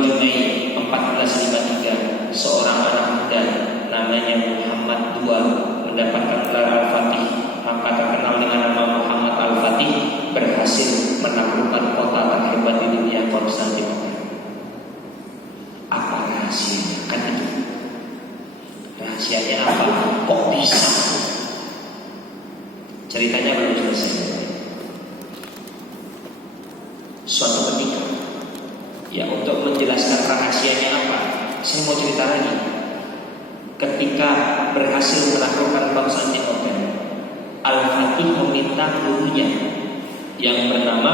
Juni 1453, seorang anak muda namanya Muhammad II mendapatkan gelar Al-Fatih, maka terkenal dengan nama Muhammad Al-Fatih, berhasil menaklukkan kota terhebat di dunia, Konstantinopel. Apa rahasianya? Kan itu rahasianya apa? Kok bisa? Ceritanya belum selesai. Suatu ketika, ya untuk menjelaskan rahasianya apa, saya mau cerita lagi. Ketika berhasil menaklukkan Konstantinopel, Al-Fatih meminta gurunya yang bernama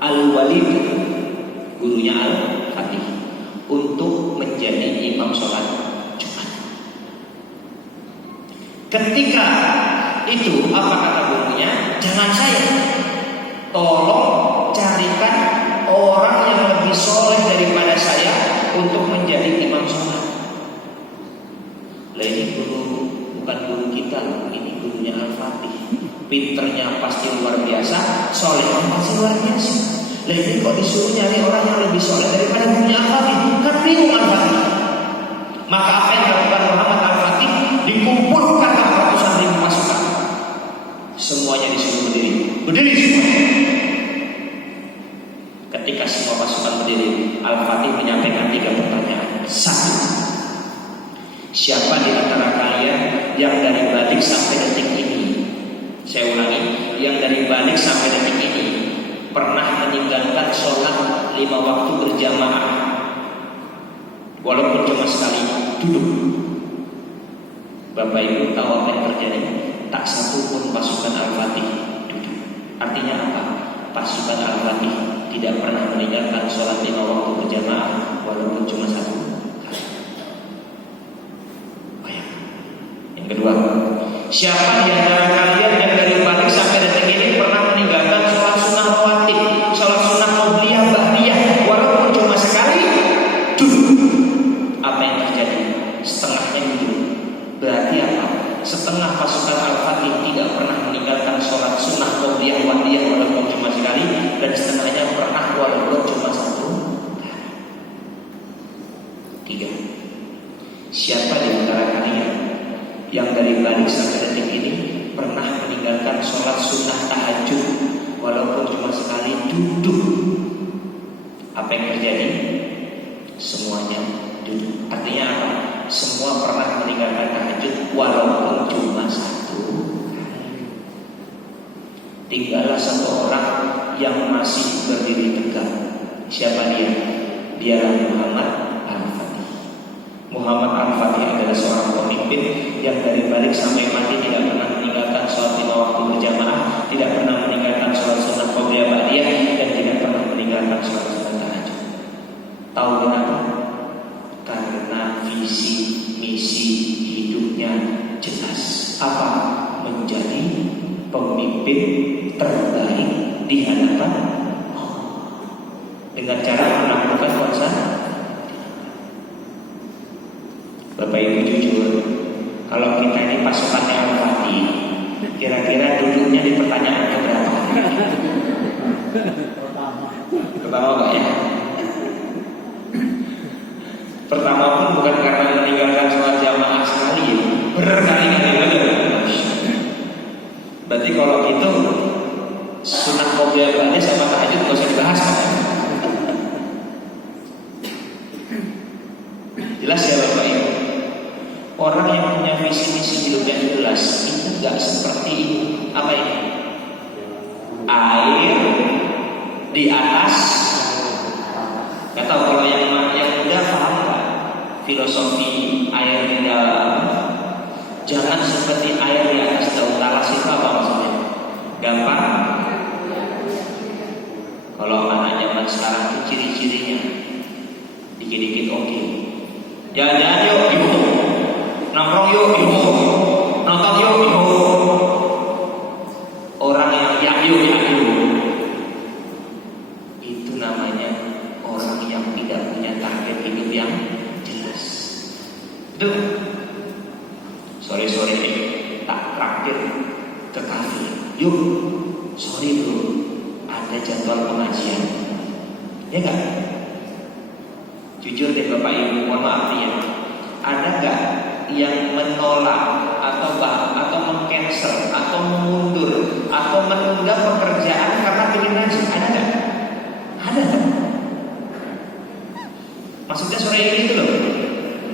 Al-Walid, gurunya Al-Fatih, untuk menjadi imam sholat Jumat. Ketika itu apa kata gurunya? Jangan saya, tolong carikan orang yang lebih soleh daripada saya untuk menjadi imam sholat. Lah ini guru, bukan guru kita, ini gurunya Al-Fatih. Pinternya pasti luar biasa, solehnya pasti luar biasa. Lah ini kok disuruh nyari orang yang lebih soleh daripada gurunya Al-Fatih? Kan bingung Al-Fatih. Maka apa yang dilakukan Muhammad Al-Fatih? Dikumpulkanlah ratusan ribu pasukan. Semuanya disuruh berdiri semuanya. Ketika semua pasukan berdiri, Al-Fatih menyampaikan 3 pertanyaan. 1. Siapa di antara kalian yang dari balik sampai detik ini, saya ulangi, yang dari balik sampai detik ini pernah meninggalkan sholat 5 waktu berjamaah, walaupun cuma sekali duduk? Bapak Ibu tahu apa yang terjadi? Tak satu pun pasukan Al-Fatih duduk. Artinya apa? Pasukan Al-Fatih tidak pernah meninggalkan sholat 5 waktu berjamaah, walaupun cuma 1 kali. Yang kedua, siapa di antara kalian yang dari balik sampai detik ini pernah meninggalkan sholat sunnah rawatib, sholat sunnah qobliyah, ba'diyah, walaupun cuma sekali duduk? Apa yang terjadi? Setengahnya duduk. Berarti apa? Setengah pasukan Al-Fatih tidak pernah meninggalkan sholat sunnah qobliyah, ba'diyah, walaupun cuma sekali, dan setengahnya pernah walaupun cuma 1 kali. 3. Siapa di antara kalian yang dari balik sampai detik ini pernah meninggalkan sholat sunnah tahajud, walaupun cuma sekali duduk? Apa yang terjadi? Semuanya duduk. Artinya apa? Semua pernah meninggalkan tahajud walaupun cuma 1 kali. Tinggallah 1 orang yang masih berdiri tegak. Siapa dia? Dialah Muhammad Al-Fatih. Muhammad Al-Fatih adalah seorang pemimpin yang dari balik sampai mati tidak pernah meninggalkan sholat 5 waktu berjamaah, tidak pernah meninggalkan sholat sunnah qobliyah, ba'diyah, dan tidak pernah meninggalkan sholat sunnah tahajud. Tahu kenapa? Karena visi misi hidupnya jelas. Apa? Menjadi pemimpin terbaik di hadapan Allah dengan cara menaklukkan Konstantinopel. Bapak Ibu jujur, kalau kita ini pasukannya Al-Fatih, kira-kira duduknya di pertanyaannya berapa? Pertama enggak ya? Pertama pun bukan karena meninggalkan sholat jamaah sekali ya, berkali-kali lagi. Berarti kalau itu sunnah qobliyah ba'diyah sama tahajud nggak usah dibahas kan? Jelas ya Bapak Ibu? Orang yang punya visi misi hidup yang jelas itu nggak seperti ini. Apa ini? Air di atas. Nggak tahu kalau yang udah paham nggak filosofi air di dalam? Jangan seperti air di atas daun talas. Itu apa maksudnya? Gampang. Kalau anak zaman sekarang itu ciri-cirinya dikit-dikit oke. Jalan-jalan yuk ibu, nongkrong yuk ibu, nonton yuk ibu. Orang yang yuk itu namanya orang yang tidak punya target hidup yang jelas. Itu sore-sore tak traktir ke kafe. Yuk, sorry bro, ada jadwal pengajian. Ya enggak? Jujur deh Bapak Ibu, mohon maaf nih ya. Ada nggak yang menolak atau meng-cancel atau mengundur atau menunda pekerjaan karena ingin rajin? Ada nggak? Ada kan? Maksudnya sore ini gitu loh,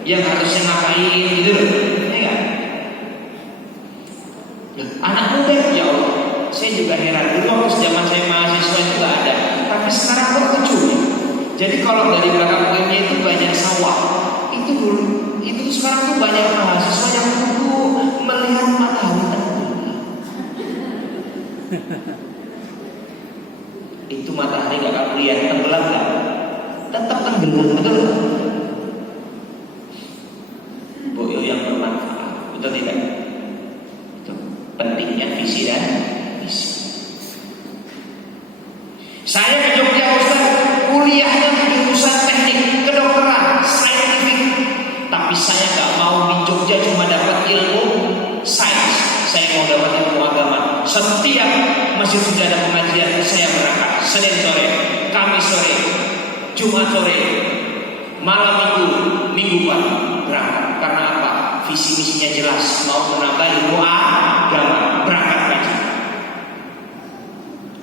yang harusnya ngapain gitu loh, ya kan? Anak muda ya Allah, saya juga heran. Dulu waktu zaman saya mahasiswa itu nggak ada, tapi sekarang kok lucu ya. Jadi kalau dari belakang UMnya itu banyak sawah, itu dulu, itu sekarang tuh banyak mahasiswa yang duduk melihat matahari tenggelam. Itu matahari nggak akan lihat tenggelam nggak? Tetap tenggelam, betul? Boyo yang bermanfaat, betul tidak? Itu pentingnya visi dan misi. Saya ke Jogja Ustaz, kuliahnya di jurusan teknik kedokteran, saintifik, tapi saya nggak mau di Jogja cuma dapat ilmu sains, saya mau dapat ilmu agama. Setiap masjid sudah ada pengajian, saya berangkat. Senin sore, Kamis sore, Jumat sore, malam minggu, minggu pagi berangkat. Karena apa? Visi misinya jelas, mau menambah ilmu agama, berangkat kaji.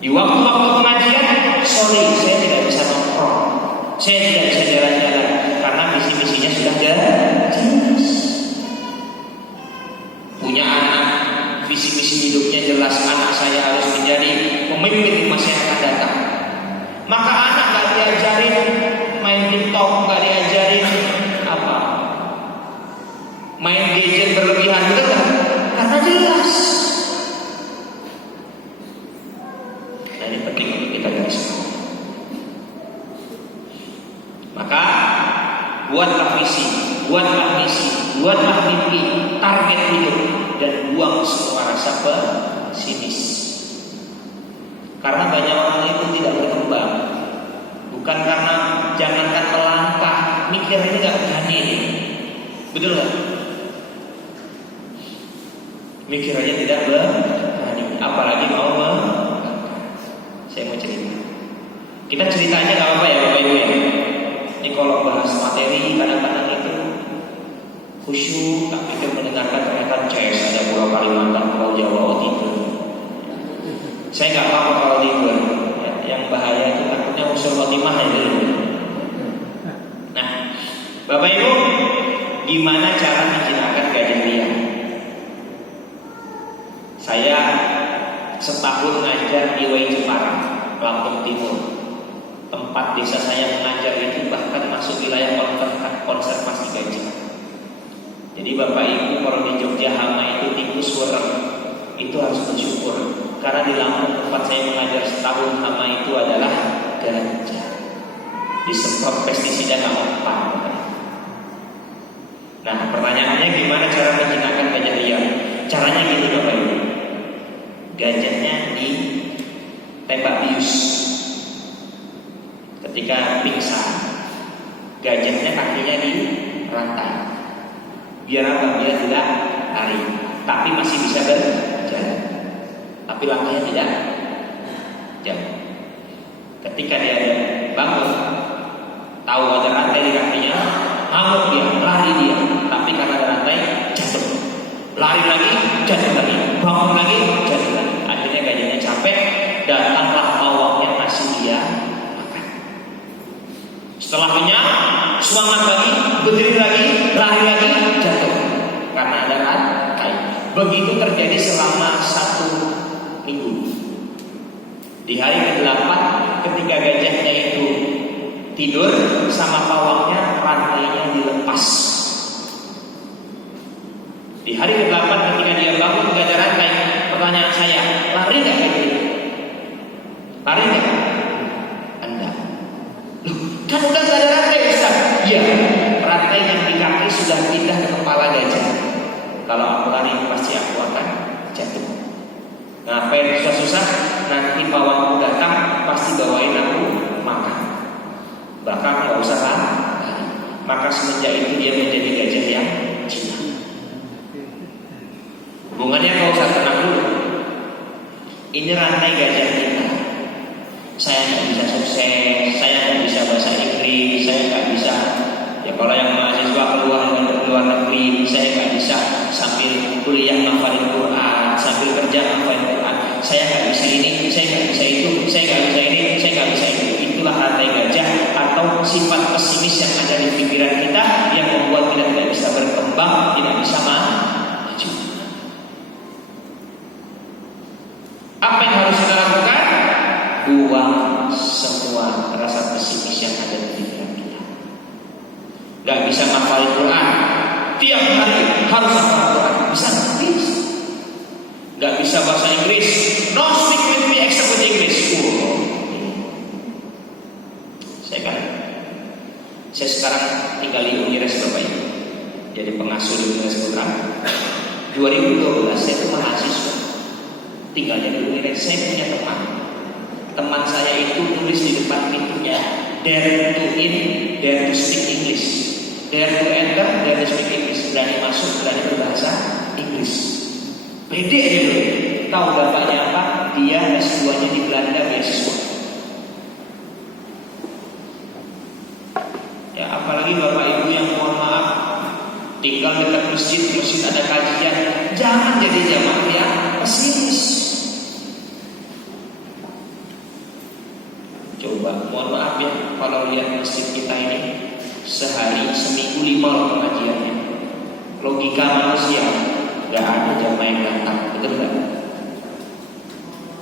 Di waktu-waktu pengajian, sorry, saya tidak bisa nongkrong, saya tidak bisa jalan-jalan karena visi misinya sudah jelas. Punya anak, visi misi hidupnya jelas, anak saya harus menjadi pemimpin di masa yang akan datang. Maka anak gak diajarin main TikTok, gak diajarin apa, main gadget berlebihan, betul kan? Karena jelas. Nah ini penting untuk kita garis. Maka buatlah visi, buatlah misi, buatlah mimpi, target hidup, dan buang semua rasa pesimis. Karena banyak orang itu tidak berkembang, bukan karena jangankan melangkah, mikirnya nggak berani, betul nggak? Mikir aja tidak berani, apalagi mau saya mau cerita. Kita ceritanya nggak apa-apa ya Bapak Ibu ya. Ini kalau bahas materi kadang-kadang itu khusyuk, tak pikir mendengarkan ternyata CS ada Pulau Kalimantan, Pulau Jawa, oh tidur. Saya nggak apa-apa kalau tidur. Yang bahaya itu takutnya usul khotimah ya dulu. Nah, Bapak Ibu, gimana cara menjinakkan gajah liar? Saya setahun ngajar di WI Jepara, Lampung Timur. Tempat desa saya mengajar itu bahkan masuk wilayah konservasi gajah. Jadi Bapak Ibu kalau di Jogja hama itu tikus wereng, itu harus bersyukur. Karena di Lampung tempat saya mengajar setahun hama itu adalah gajah. Disemprot pestisida nggak mempan. Nah pertanyaannya gimana cara menjinakkan gajah liar? Caranya gini Bapak Ibu. Gajahnya ditembak bius. Ketika pingsan, gajahnya kakinya dirantai. Biar apa? Biar tidak lari, tapi masih bisa berjalan. Tapi langkahnya tidak jauh. Ketika dia bangun, tahu ada rantai di kakinya, ngamuk dia, lari dia. Tapi karena ada rantai, jatuh. Lari lagi, jatuh lagi. Bangun lagi, jatuh lagi. Akhirnya gajahnya capek, datanglah pawangnya masih dia makan. Setelah kenyang, semangat lagi, berdiri lagi, lari lagi, jatuh. Karena ada rantai. Begitu terjadi selama 1 minggu. Di hari ke-8 ketika gajahnya itu tidur sama pawangnya, rantainya dilepas. Di hari ke-8 ketika dia bangun gak ada rantai. Pertanyaan saya, lari gak gitu? Lari gak? Anda loh, kan udah gak ada rantai Ustaz. Iya, rantai yang di kaki sudah pindah ke kepala gajah. Kalau aku lari pasti aku akan jatuh. Ngapain susah-susah? Nanti pawangku datang pasti bawain aku makan. Bahkan gak usah lari. Maka semenjak itu dia menjadi gajah yang jinak. Hubungannya kau usah tenang dulu. Ini rantai gajah kita. Saya nggak bisa sukses, saya nggak bisa bahasa Inggris, saya nggak bisa Ya kalau yang mahasiswa keluar negeri, saya nggak bisa sambil kuliah ngafalin Quran, sambil kerja ngafalin Quran. Saya nggak bisa ini, saya nggak bisa itu, saya nggak bisa ini, saya nggak bisa itu. Itulah rantai gajah atau sifat pesimis yang ada di pikiran kita yang membuat kita tidak bisa berkembang, tidak bisa maju. Apa yang harus kita lakukan? Buang semua rasa pesimis yang ada di pikiran kita. Gak bisa ngafalin Quran, tiap hari harus hafal Quran. Bisa nggak? Bisa. Gak bisa bahasa Inggris, no speak with me except with English. Saya sekarang tinggal di Unires Bapak Ibu, jadi pengasuh di Unires Putra. 2012 saya itu mahasiswa, tinggalnya di Unires. Saya punya teman saya itu tulis di depan pintunya, dare to in, dare to speak English, dare to enter, dare to speak English. Berani masuk, berani berbahasa Inggris. Pede aja dulu. Tahu bapaknya apa? Dia S2-nya di Belanda, beasiswa. Ya, apalagi bapak ibu yang mohon maaf tinggal dekat masjid ada kajian, jangan jadi jamaah yang pesimis. Coba mohon maaf ya, kalau lihat masjid kita ini sehari seminggu 5 pengajiannya, logika manusia nggak ada jamaah yang datang, betul nggak?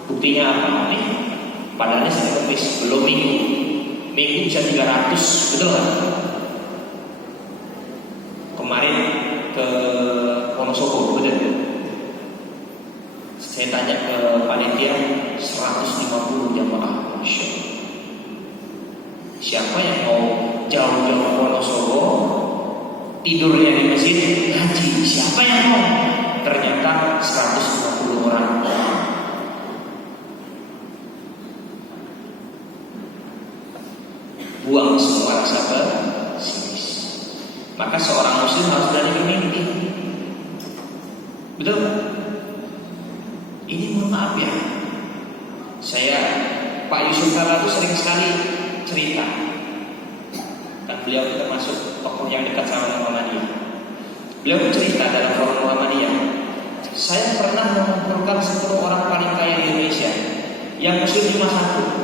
Buktinya apa nih? Padahal saya kemis belum minggu bisa 300, betul nggak? Kemarin ke Wonosobo, betul. Saya tanya ke panitia 150 jamaah, Masya Allah. Siapa yang mau jauh-jauh ke Wonosobo, tidurnya di masjid, ngaji? Siapa yang mau? Ternyata 150 orang. Buang semua rasa pesimis. Maka seorang muslim harus berani bermimpi. Betul? Ini mohon maaf ya, saya Pak Yusuf Kala itu sering sekali cerita. Dan beliau termasuk tokoh yang dekat sama Muhammadiyah. Beliau cerita dalam forum Muhammadiyah, saya pernah mengumpulkan 10 orang paling kaya di Indonesia. Yang muslim cuma 1.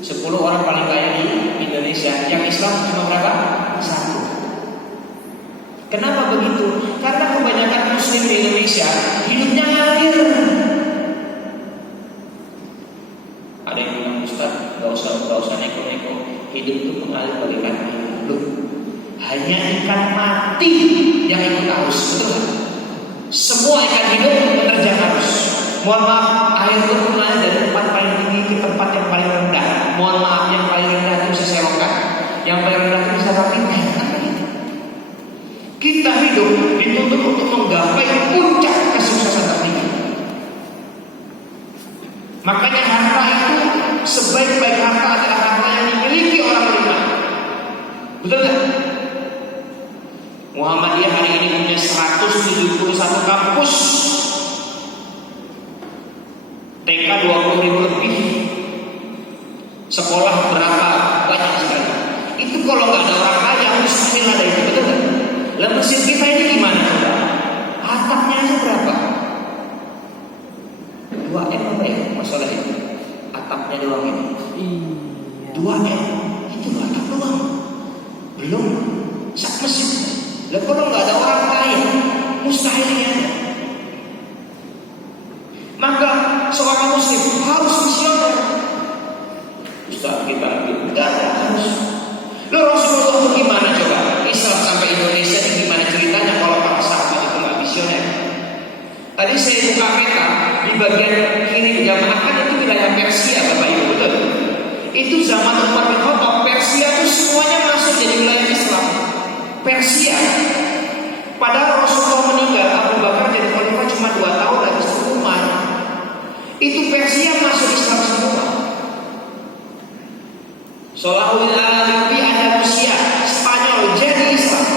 10 orang paling kaya di Indonesia, yang Islam cuma berapa? 1. Kenapa begitu? Karena kebanyakan muslim di Indonesia hidupnya ngalir. Ada yang bilang, Ustaz, gak usah neko-neko, hidup itu mengalir bagaikan air. Loh, hanya ikan mati yang ikut arus, betul kan? Semua ikan hidup menerjang arus. Mohon maaf, air itu mengalir dari tempat paling tinggi ke tempat yang paling rendah. Mohon maaf, yang paling rendah itu bisa selokan, yang paling rendah itu bisa berpindah. Kita hidup dituntut untuk menggapai puncak kesuksesan tertinggi. Makanya harta itu sebaik-baik harta adalah harta yang dimiliki orang beriman. Betul tak? Muhammadiyah hari ini punya 171 kampus, TK 20.000 lebih, sekolah berapa banyak sekali. Itu kalau nggak ada orang kaya mustahil ada itu, betul tak? Lah masjid kita ini gimana coba? Atapnya aja berapa? 2M apa ya masalah itu? Atapnya doang ini. 2M itu atap doang. Belum sak masjid. Lah kalau nggak ada orang lain, mustahil ya. Maka seorang muslim harus visioner. Ustaz kita nggak ada harus. Lo Rasulullah itu gimana coba? Islam sampai Indonesia ini gimana ceritanya kalau para sahabat itu nggak visioner? Tadi saya buka peta di bagian kiri jamaah, kan itu wilayah Persia, Bapak Ibu, betul? Itu zaman Umar bin Khattab, Persia itu semuanya masuk jadi wilayah Islam. Persia. Padahal Rasulullah meninggal, Abu Bakar jadi khalifah cuma 2 tahun lagi setelah Umar. Itu Persia masuk Islam semua. Salahul Arabi Andalusia, Spanyol jadi Islam.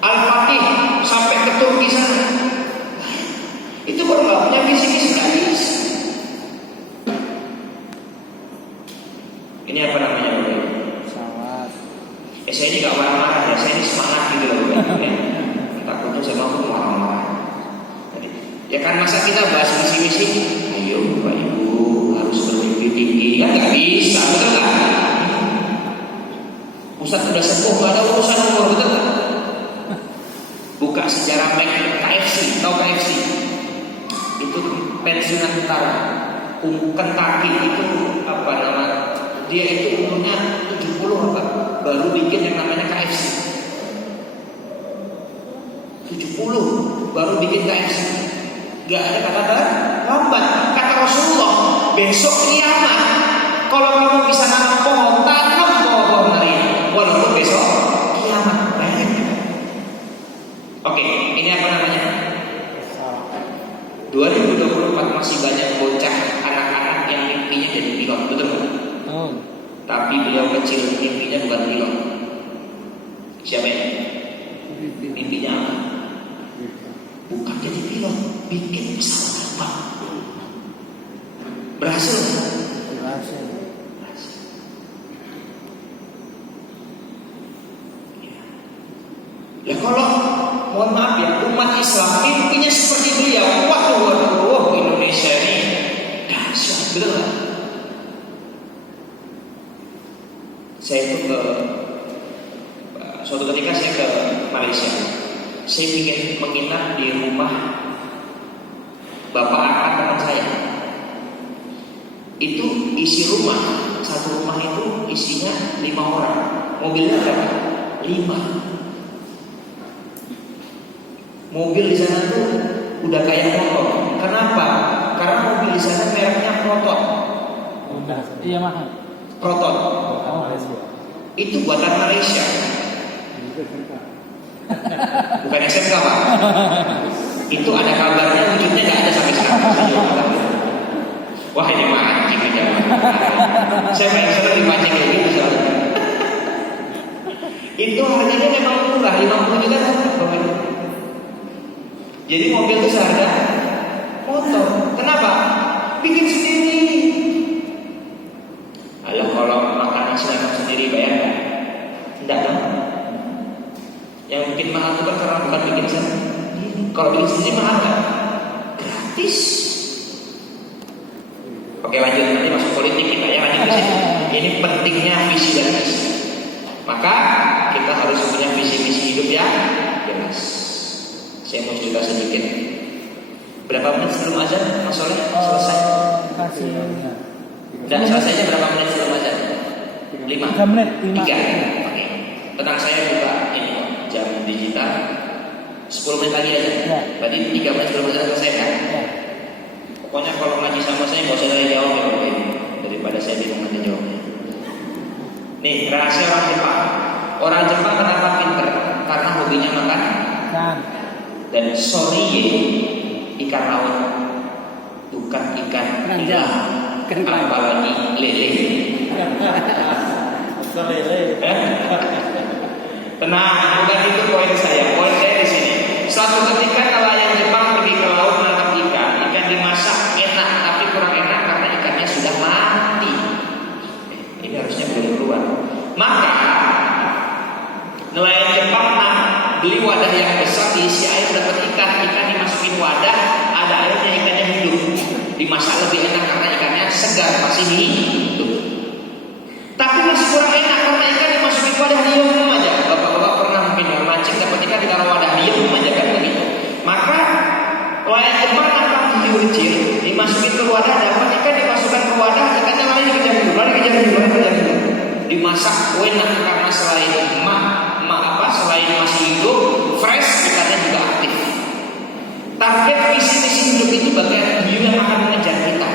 Al-Fatih sampai ke Turki sana. Itu baru nggak punya visi-visi gadis. Ini apa namanya? Pesawat. Saya ini gak marah-marah ya, saya ini semangat gitu loh ya. Takutnya saya mau marah-marah. Ya kan masa kita bahas misi-misi, ayo Bapak Ibu harus bermimpi tinggi, kan gak bisa, betul gak? Ustaz udah sepuh, gak ada urusan umur, betul gak? Buka sejarah KFC, tahu KFC? Itu pensiunan tentara Kentucky itu apa nama? Dia itu umurnya 70 apa? Baru bikin yang namanya KFC. 70 baru bikin KFC. Gak ada kata lambat. Kata Rasulullah, besok kiamat kalau kamu bisa nanam pohon, tanam pohon hari ini, walaupun besok kiamat. Oke, ini apa namanya? 2024 masih banyak bocah anak-anak yang mimpinya jadi pilot, betul nggak? Tapi beliau kecil mimpinya bukan pilot. Siapa ini? Mimpinya apa? Bukan jadi pilot, bikin pesawat terbang. Berhasil? Berhasil. Ya kalau mohon maaf ya, umat Islam mimpinya seperti beliau, waduh, Indonesia ini dahsyat, betul nggak? Saya itu suatu ketika saya ke Malaysia, saya ingin menginap di rumah bapak angkat teman saya. Itu isi rumah, satu rumah itu isinya 5 orang. Mobilnya berapa? 5. Mobil di sana tuh udah kayak motor. Kenapa? Karena mobil di sana mereknya Proton. Iya mahal. Proton. Itu buatan Malaysia. Bukan SMK Pak. Itu ada kabarnya, wujudnya nggak ada sampai sekarang. Wah ini mancing aja. Saya main sering dipancing kayak gitu soalnya. Itu harganya memang murah, 50 juta kan? Jadi mobil itu seharga motor. Kenapa? Bikin sendiri. Ayo kalau makan nasi lemak sendiri bayar nggak? Tidak dong. Yang bikin mahal itu kan karena bukan bikin sendiri. Kalau bikin sendiri mahal nggak? Gratis. Oke lanjut, nanti masuk politik kita ya, lanjut ke sini. Ini pentingnya visi dan misi. Maka kita harus punya visi misi hidup yang jelas. Saya mau cerita sedikit. Berapa menit sebelum azan Mas Soleh selesai? Dan selesainya berapa menit sebelum azan? 5 menit. 3. Oke. Tenang, saya buka ini jam digital 10 menit lagi aja. Berarti 3 menit sebelum azan selesai kan? Pokoknya kalau ngaji sama saya nggak usah saya jawab ya Bapak Ibu, daripada saya bingung nanti jawabnya. Nih rahasia orang Jepang. Orang Jepang kenapa pinter? Karena hobinya makan dan sorry ikan laut, bukan ikan nila, apalagi lele. Tenang, bukan itu poin saya. Poin saya di sini. Suatu ketika nelayan Jepang pergi ke laut menangkap ikan dimasak enak, tapi kurang enak karena ikannya sudah mati. Ini harusnya belum keluar. Maka nelayan Jepang beli wadah yang besar, diisi air, dapat ikan dimasukin wadah, ada airnya, ikannya hidup, dimasak lebih enak karena ikannya segar, masih hidup. Tapi masih kurang enak karena ikan dimasukin wadah, diem aja. Bapak-bapak pernah mungkin mancing dapat ikan di dalam wadah, diem aja kan begitu. Maka nelayan Jepang akan diucir, dimasukin ke wadah, dapat ikan, dimasukkan ke wadah, ikannya lari dikejar hidup. Dimasak enak karena selain selain masih hidup, fresh, ikannya juga aktif. Target visi-misi hidup itu bagian hiu yang akan mengejar kita.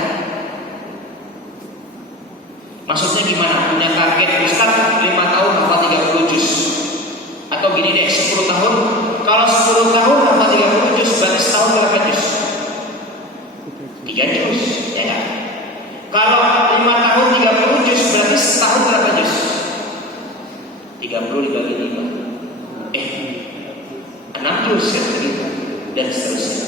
Maksudnya gimana? Punya target Ustaz 5 tahun hafal 30 juz. Atau gini deh, 10 tahun. Kalau 10 tahun hafal 30 juz, berarti setahun berapa juz? 3 juz, ya kan? Kalau 5 tahun 30 juz, berarti setahun berapa juz? 30 dibagi 5. 6 juz ya begitu. Dan seterusnya.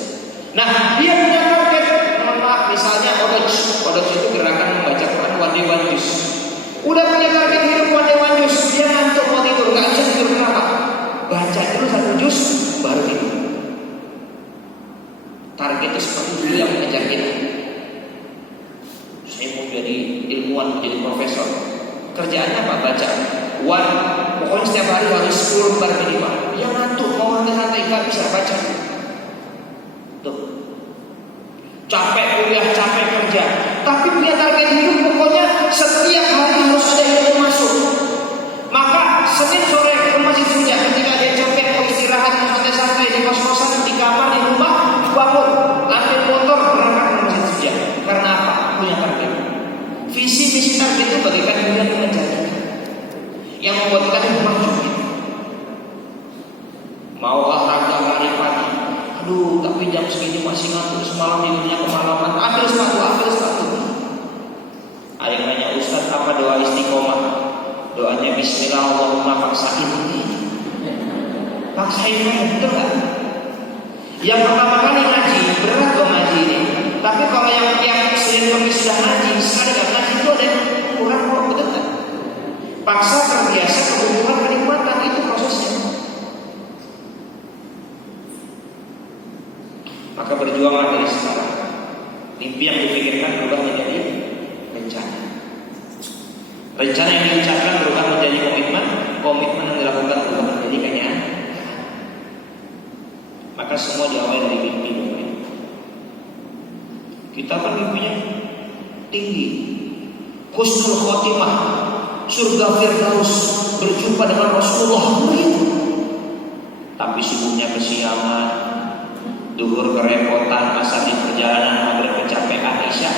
Nah, dia punya target. Mohon maaf, misalnya Odoch itu gerakan membaca Quran one day one juz. Udah punya target hidup one day one juz, dia ngantuk mau tidur. nggak bisa tidur. Kenapa? Baca dulu 1 juz baru tidur. Target itu seperti dulu yang mengejar kita. Saya mau jadi ilmuwan, jadi profesor. Kerjaannya apa? Baca. Pokoknya setiap hari harus 10 lembar minimal. Dia ngantuk, mau santai-santai nggak bisa baca. Tuh. Capek kuliah, capek kerja, tapi punya target hidup. Pokoknya setiap hari harus ada ilmu masuk. Maka Senin sore ke masjid Sunja, ketika dia capek mau istirahat, mau santai-santai di kos-kosan, di kamar, di rumah, bangun, ambil motor, berangkat ke masjid Sunja. Karena apa? Punya target. Visi misi target itu bagaikan bulan menjadi yang membuat kita maju. Mau olahraga lari pagi, aduh tapi jam segini masih ngantuk, semalam tidurnya kemalaman. Ambil sepatu. Ada yang nanya, Ustaz apa doa istiqomah? Doanya Bismillah Allahumma paksain. Paksain betul nggak? Yang pertama kali ngaji berat loh ngaji ini. Tapi kalau yang Senin Kamis sudah ngaji, sekali nggak ngaji itu ada yang kurang kok, betul nggak? Paksa terbiasa kebutuhan kenikmatan, itu prosesnya. Maka berjuanglah dari sekarang. Mimpi yang dipikirkan berubah menjadi rencana. Rencana yang diucapkan berubah menjadi komitmen. Komitmen yang dilakukan berubah menjadi kenyataan. Maka semua diawali dari mimpi. Kita kan mimpinya tinggi, husnul khotimah, surga Firdaus, berjumpa dengan Rasulullah itu. Tapi sibuknya kesiangan, duhur kerepotan, asar di perjalanan, maghrib kecapean, isya.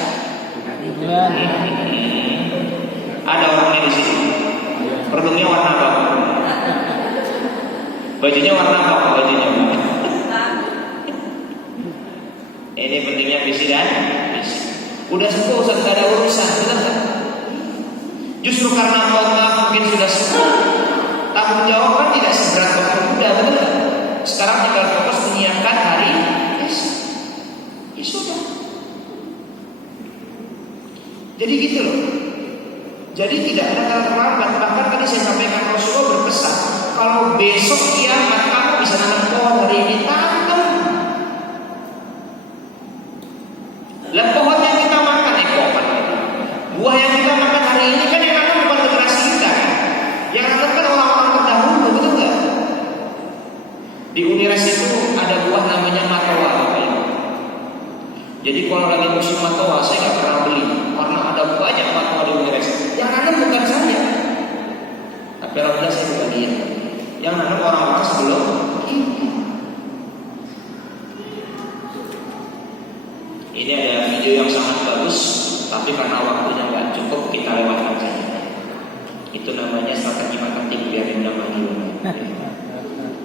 Ada orangnya di sini. Kerudungnya warna apa? Bajunya warna apa? Bajunya. Ini pentingnya visi dan misi. Udah sepuh, Ustaz, gak ada urusan, betul kan? Justru karena Allah mungkin sudah sepuh, tanggung jawab kan tidak seberat waktu muda, betul kan? Sekarang tinggal fokus menyiapkan hari esok. Ya sudah. Jadi gitu loh. Jadi tidak ada kata terlambat. Bahkan tadi saya sampaikan Rasulullah berpesan, kalau besok kiamat kamu bisa nanam pohon hari ini, tanam. Lah pohon yang kita makan, pohon buah yang kita makan hari ini kan yang nanam bukan generasi kita, yang nanam kan orang-orang terdahulu, betul nggak? Di Unires itu ada buah namanya matoa. Jadi kalau lagi musim matoa saya nggak pernah beli karena ada banyak matoa di Unires. Yang nanam bukan saya, tapi alhamdulillah saya bukan dia. Yang nanam orang-orang sebelum ini. Ini ada video yang sangat bagus, tapi karena waktunya nggak cukup kita lewatkan saja. Itu namanya strategi marketing biar mudah maju.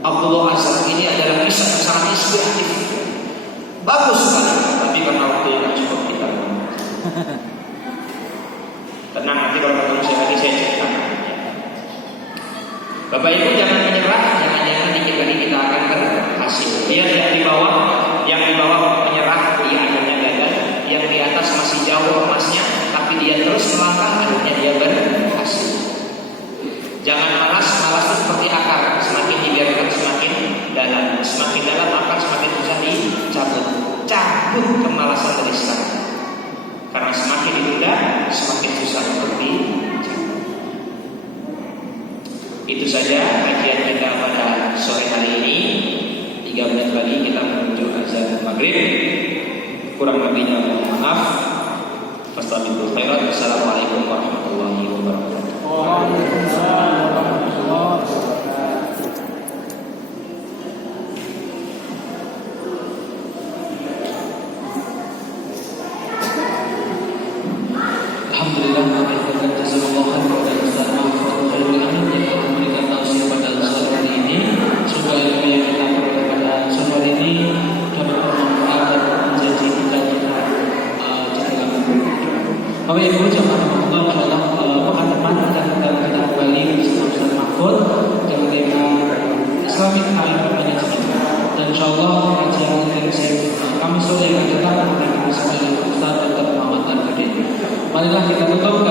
Abdullah Azhar ini adalah kisah yang sangat inspiratif, bagus sekali, tapi karena waktunya nggak cukup kita lewatkan. Tenang, nanti kalau ketemu saya lagi saya ceritakan. Bapak Ibu jangan menyerah, jangan dikit lagi kita akan berhasil. Lihat yang di bawah menyerah, dia akhirnya gagal. Yang di atas masih jauh emasnya, tapi dia terus melangkah, akhirnya dia berhasil. Jangan malas itu seperti akar, semakin dibiarkan semakin dalam akar semakin susah dicabut. Cabut kemalasan dari sekarang, karena semakin ditunda semakin susah untuk dicabut. Itu saja kajian kita pada sore hari ini. 3 menit lagi kita menuju azan maghrib. Kurang lebihnya mohon maaf. Fastabiqul khairat. Wassalamualaikum warahmatullahi wabarakatuh. Waalaikumsalam warahmatullahi wabarakatuh. Alhamdulillah, kita jazakallahu khairan Ustaz Mahfud Khairul Amin yang memberikan tausiah pada sore hari ini. Semoga ilmu yang kita peroleh pada sore hari ini dapat bermanfaat dan menjadi kita jadikan. Bapak Ibu jamaah Allah, insyaallah pekan depan kita kembali bersama Ustaz Mahfud dengan tema Islamic Time Management. Dan insyaallah kajian intensif kami sore yang akan datang dengan Ustaz Dr. Muhammad Al-Fadil. Marilah kita tutup